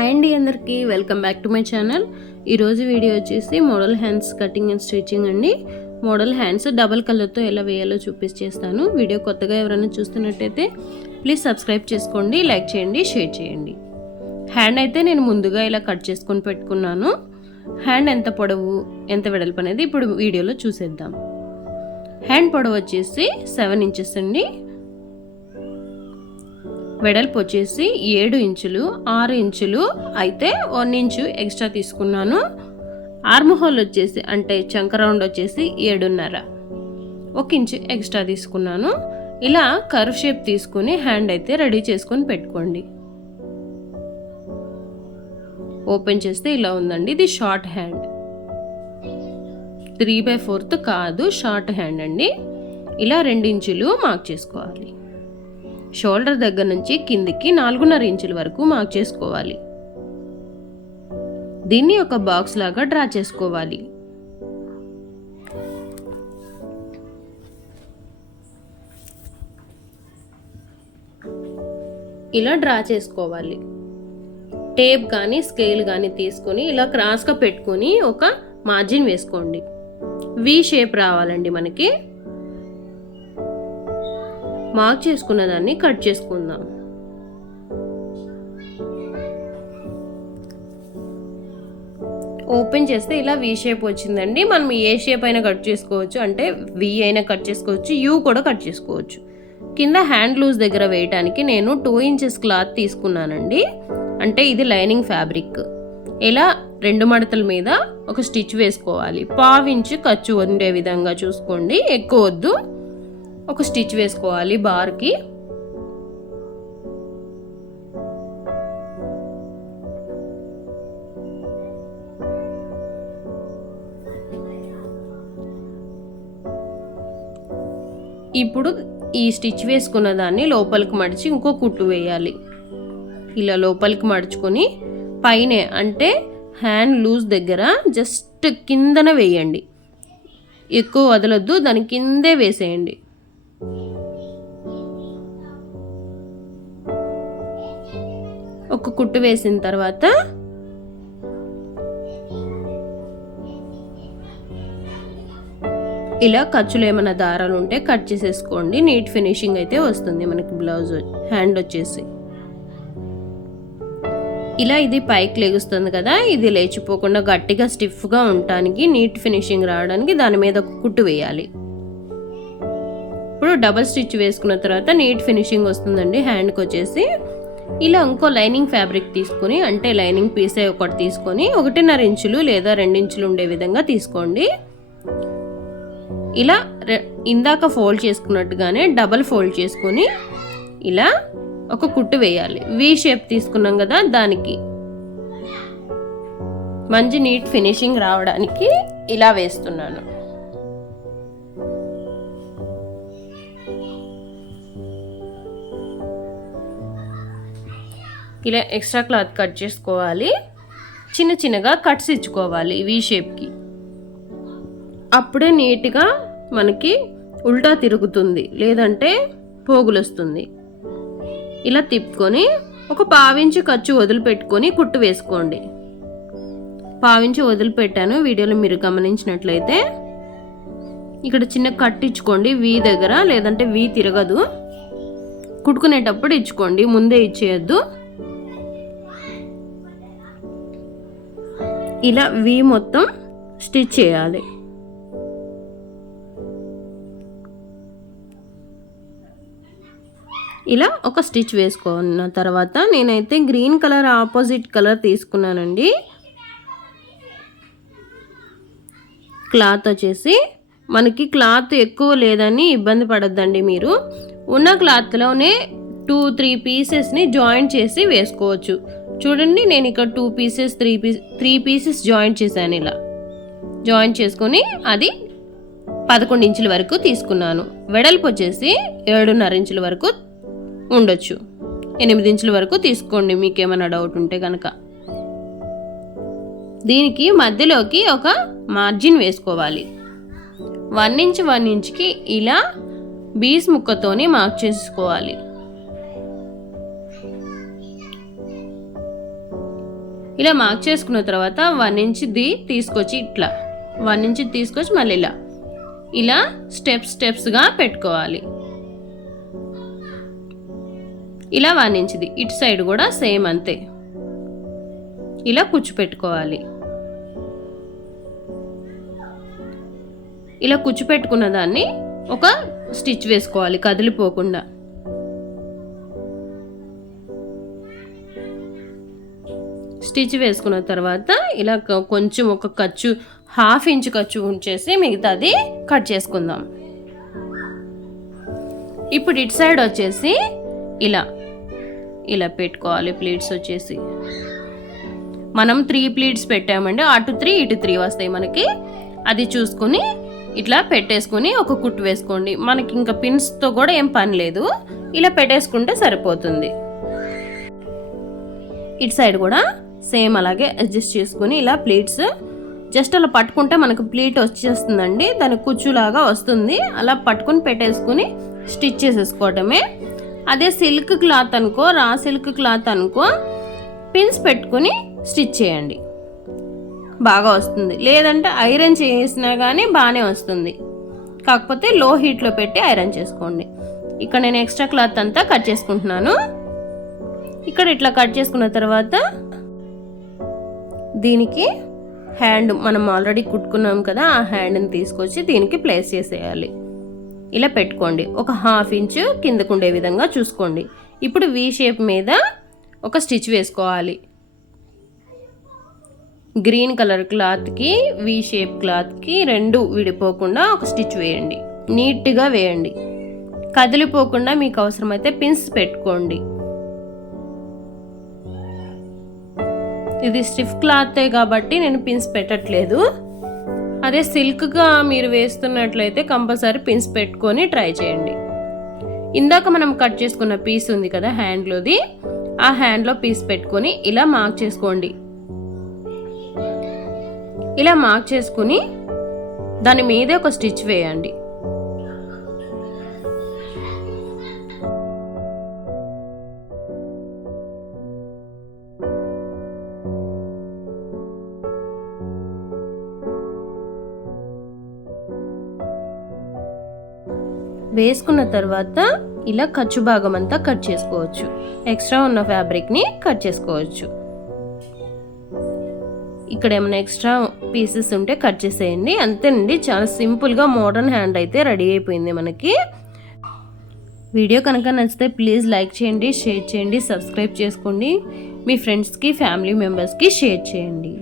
Hi అండి అందరికీ welcome back to my channel ఈరోజు వీడియో వచ్చేసి model hands cutting and stitching అండి. మోడల్ హ్యాండ్స్ డబల్ కలర్తో ఎలా వేయాలో చూపించేస్తాను వీడియో కొత్తగా ఎవరైనా చూస్తున్నట్టయితే ప్లీజ్ సబ్స్క్రైబ్ చేసుకోండి లైక్ చేయండి షేర్ చేయండి. హ్యాండ్ అయితే నేను ముందుగా ఇలా కట్ చేసుకొని పెట్టుకున్నాను. హ్యాండ్ ఎంత పొడవు ఎంత వెడల్పు అనేది ఇప్పుడు వీడియోలో చూసేద్దాం. హ్యాండ్ పొడవు వచ్చేసి సెవెన్ ఇంచెస్ అండి. వెడల్పు వచ్చేసి ఏడు ఇంచులు ఆరు ఇంచులు అయితే వన్ ఇంచు ఎక్స్ట్రా తీసుకున్నాను. ఆర్మ్ హోల్ వచ్చేసి అంటే చంక రౌండ్ వచ్చేసి ఏడున్నర. ఒక ఇంచు ఎక్స్ట్రా తీసుకున్నాను. ఇలా కర్వ్ షేప్ తీసుకుని హ్యాండ్ అయితే రెడీ చేసుకొని పెట్టుకోండి. ఓపెన్ చేస్తే ఇలా ఉందండి. ఇది short hand. Three by fourth కాదు షార్ట్ హ్యాండ్ అండి. ఇలా ఇంచులు మార్క్ చేసుకోవాలి. షోల్డర్ దగ్గర నుంచి కిందికి నాలుగున్నర ఇంచుల వరకు మార్క్ చేసుకోవాలి. దీన్ని ఒక బాక్స్ లాగా డ్రా చేసుకోవాలి. ఇలా డ్రా చేసుకోవాలి. టేప్ కానీ స్కేల్ కానీ తీసుకొని ఇలా క్రాస్గా పెట్టుకొని ఒక మార్జిన్ వేసుకోండి. వి షేప్ రావాలండి మనకి. మార్క్ చేసుకున్న దాన్ని కట్ చేసుకుందాం. ఓపెన్ చేస్తే ఇలా వి షేప్ వచ్చిందండి. మనం ఏ షేప్ అయినా కట్ చేసుకోవచ్చు. అంటే వి అయినా కట్ చేసుకోవచ్చు. యూ కూడా కట్ చేసుకోవచ్చు. కింద హ్యాండ్ లూజ్ దగ్గర వేయటానికి నేను టూ ఇంచెస్ క్లాత్ తీసుకున్నానండి. అంటే ఇది లైనింగ్ ఫ్యాబ్రిక్ ఇలా రెండు మడతల మీద ఒక స్టిచ్ వేసుకోవాలి. పావించి ఖర్చు ఉండే విధంగా చూసుకోండి. ఎక్కువ వద్దు. ఒక స్టిచ్ వేసుకోవాలి బార్కి. ఇప్పుడు ఈ స్టిచ్ వేసుకున్న దాన్ని లోపలికి మడిచి ఇంకో కుట్టు వేయాలి. ఇలా లోపలికి మడుచుకొని పైనే అంటే హ్యాండ్ లూజ్ దగ్గర జస్ట్ కిందన వేయండి. ఎక్కువ వదలొద్దు దాని కిందే వేసేయండి. ఒక కుట్టు వేసిన తర్వాత ఇలా ఖర్చులు ఏమైనా దారాలు ఉంటే కట్ చేసేసుకోండి. నీట్ ఫినిషింగ్ అయితే వస్తుంది మనకి బ్లౌజ్ హ్యాండ్ వచ్చేసి. ఇలా ఇది పైకి లెగుస్తుంది కదా ఇది లేచిపోకుండా గట్టిగా స్టిఫ్గా ఉండటానికి నీట్ ఫినిషింగ్ రావడానికి దాని మీద ఒక కుట్టు వేయాలి. ఇప్పుడు డబల్ స్టిచ్ వేసుకున్న తర్వాత నీట్ ఫినిషింగ్ వస్తుందండి హ్యాండ్కి వచ్చేసి. ఇలా ఇంకో లైనింగ్ ఫ్యాబ్రిక్ తీసుకొని అంటే లైనింగ్ పీసే ఒకటి తీసుకొని ఒకటిన్నర ఇంచులు లేదా ఇంచులు ఉండే విధంగా తీసుకోండి. ఇలా ఇందాక ఫోల్డ్ చేసుకున్నట్టుగానే డబల్ ఫోల్డ్ చేసుకొని ఇలా ఒక కుట్టు వేయాలి. వి షేప్ తీసుకున్నాం కదా దానికి. మంచి నీట్ ఫినిషింగ్ రావడానికి ఇలా వేస్తున్నాను. ఇలా ఎక్స్ట్రా క్లాత్ కట్ చేసుకోవాలి. చిన్న చిన్నగా కట్స్ ఇచ్చుకోవాలి వి షేప్కి అప్పుడే నీట్గా మనకి ఉల్టా తిరుగుతుంది లేదంటే పోగులు వస్తుంది ఇలా తిప్పుకొని ఒక పావించి ఖర్చు వదిలిపెట్టుకొని కుట్టు వేసుకోండి. పావించి వదిలిపెట్టాను వీడియోలో మీరు గమనించినట్లయితే. ఇక్కడ చిన్న కట్ ఇచ్చుకోండి వీ దగ్గర లేదంటే వీ తిరగదు. కుట్టుకునేటప్పుడు ఇచ్చుకోండి ముందే ఇచ్చేయద్దు. ఇలా వి మొత్తం స్టిచ్ చేయాలి. ఇలా ఒక స్టిచ్ వేసుకున్న తర్వాత నేనైతే గ్రీన్ కలర్ ఆపోజిట్ కలర్ తీసుకున్నానండి. క్లాత్ వచ్చేసి మనకి క్లాత్ ఎక్కువ లేదని ఇబ్బంది పడద్దండి మీరు. ఉన్న క్లాత్లోనే టూ త్రీ పీసెస్ని జాయింట్ చేసి వేసుకోవచ్చు. చూడండి నేను ఇక్కడ two pieces three piece three pieces joint చేశాను ఇలా. జాయింట్ చేసుకొని అది పదకొండు ఇంచుల వరకు తీసుకున్నాను. వెడల్పు వచ్చేసి ఏడున్నర ఇంచుల వరకు ఉండొచ్చు. ఎనిమిది ఇంచుల వరకు తీసుకోండి మీకు ఏమైనా డౌట్ ఉంటే కనుక దీనికి మధ్యలోకి ఒక మార్జిన్ వేసుకోవాలి. వన్ ఇంచ్ వన్ ఇంచ్కి ఇలా బీస్ ముక్కతోని మార్క్ చేసుకోవాలి. ఇలా మార్క్ చేసుకున్న తర్వాత వన్ ఇంచ్ది తీసుకొచ్చి ఇట్లా. వన్ ఇంచ్ తీసుకొచ్చి మళ్ళీ ఇలా. ఇలా స్టెప్స్ స్టెప్స్గా పెట్టుకోవాలి. ఇలా వన్ ఇంచ్ది ఇటు సైడ్ కూడా సేమ్ అంతే. ఇలా కూర్చోపెట్టుకోవాలి. ఇలా కూర్చుపెట్టుకున్న దాన్ని ఒక స్టిచ్ వేసుకోవాలి కదిలిపోకుండా. స్టిచ్ వేసుకున్న తర్వాత ఇలా కొంచెం ఒక ఖర్చు హాఫ్ ఇంచ్ ఖర్చు ఉంచేసి మిగతాది కట్ చేసుకుందాం. ఇప్పుడు ఇటు సైడ్ వచ్చేసి ఇలా ఇలా పెట్టుకోవాలి ప్లేట్స్ వచ్చేసి. మనం త్రీ ప్లీట్స్ పెట్టామంటే అటు త్రీ ఇటు త్రీ వస్తాయి మనకి. అది చూసుకుని ఇట్లా పెట్టేసుకుని ఒక కుట్టు వేసుకోండి. మనకి ఇంకా పిన్స్తో కూడా ఏం పని లేదు. ఇలా పెట్టేసుకుంటే సరిపోతుంది. ఇటు సైడ్ కూడా సేమ్ అలాగే అడ్జస్ట్ చేసుకుని ఇలా ప్లీట్స్ జస్ట్ అలా పట్టుకుంటే మనకు ప్లీట్ వచ్చేస్తుందండి. దాని కుచ్చులాగా వస్తుంది. అలా పట్టుకుని పెట్టేసుకుని స్టిచ్ చేసేసుకోవటమే. అదే సిల్క్ క్లాత్ అనుకో రా సిల్క్ క్లాత్ అనుకో పిన్స్ పెట్టుకుని స్టిచ్ చేయండి. బాగా వస్తుంది. లేదంటే ఐరన్ చేసినా కానీ బాగానే వస్తుంది. కాకపోతే లో హీట్లో పెట్టి ఐరన్ చేసుకోండి. ఇక్కడ నేను ఎక్స్ట్రా క్లాత్ అంతా కట్ చేసుకుంటున్నాను. ఇక్కడ ఇట్లా కట్ చేసుకున్న తర్వాత దీనికి హ్యాండ్ మనం ఆల్రెడీ కుట్టుకున్నాం కదా ఆ హ్యాండ్ని తీసుకొచ్చి దీనికి ప్లేస్ చేసేయాలి. ఇలా పెట్టుకోండి. ఒక హాఫ్ ఇంచు కిందకు ఉండే విధంగా చూసుకోండి. ఇప్పుడు వి షేప్ మీద ఒక స్టిచ్ వేసుకోవాలి. గ్రీన్ కలర్ క్లాత్కి వి షేప్ క్లాత్కి రెండు విడిపోకుండా ఒక స్టిచ్ వేయండి. నీట్గా వేయండి. కదిలిపోకుండా మీకు అవసరమైతే పిన్స్ పెట్టుకోండి. ఇది స్టిఫ్ క్లాతే కాబట్టి నేను పిన్స్ పెట్టట్లేదు. అదే సిల్క్గా మీరు వేస్తున్నట్లయితే కంపల్సరీ పిన్స్ పెట్టుకొని ట్రై చేయండి. ఇందాక మనం కట్ చేసుకున్న పీస్ ఉంది కదా హ్యాండ్లోది ఆ హ్యాండ్లో పీస్ పెట్టుకొని ఇలా మార్క్ చేసుకోండి. ఇలా మార్క్ చేసుకుని దాని మీదే ఒక స్టిచ్ వేయండి. వేసుకున్న తర్వాత ఇలా ఖర్చు భాగం అంతా కట్ చేసుకోవచ్చు. ఎక్స్ట్రా ఉన్న ఫ్యాబ్రిక్ని కట్ చేసుకోవచ్చు. ఇక్కడ ఏమైనా ఎక్స్ట్రా పీసెస్ ఉంటే కట్ చేసేయండి. అంతేనండి చాలా సింపుల్గా మోడర్న్ హ్యాండ్ అయితే రెడీ అయిపోయింది మనకి. వీడియో కనుక నచ్చితే ప్లీజ్ లైక్ చేయండి షేర్ చేయండి సబ్స్క్రైబ్ చేసుకోండి. మీ ఫ్రెండ్స్కి ఫ్యామిలీ మెంబర్స్కి షేర్ చేయండి.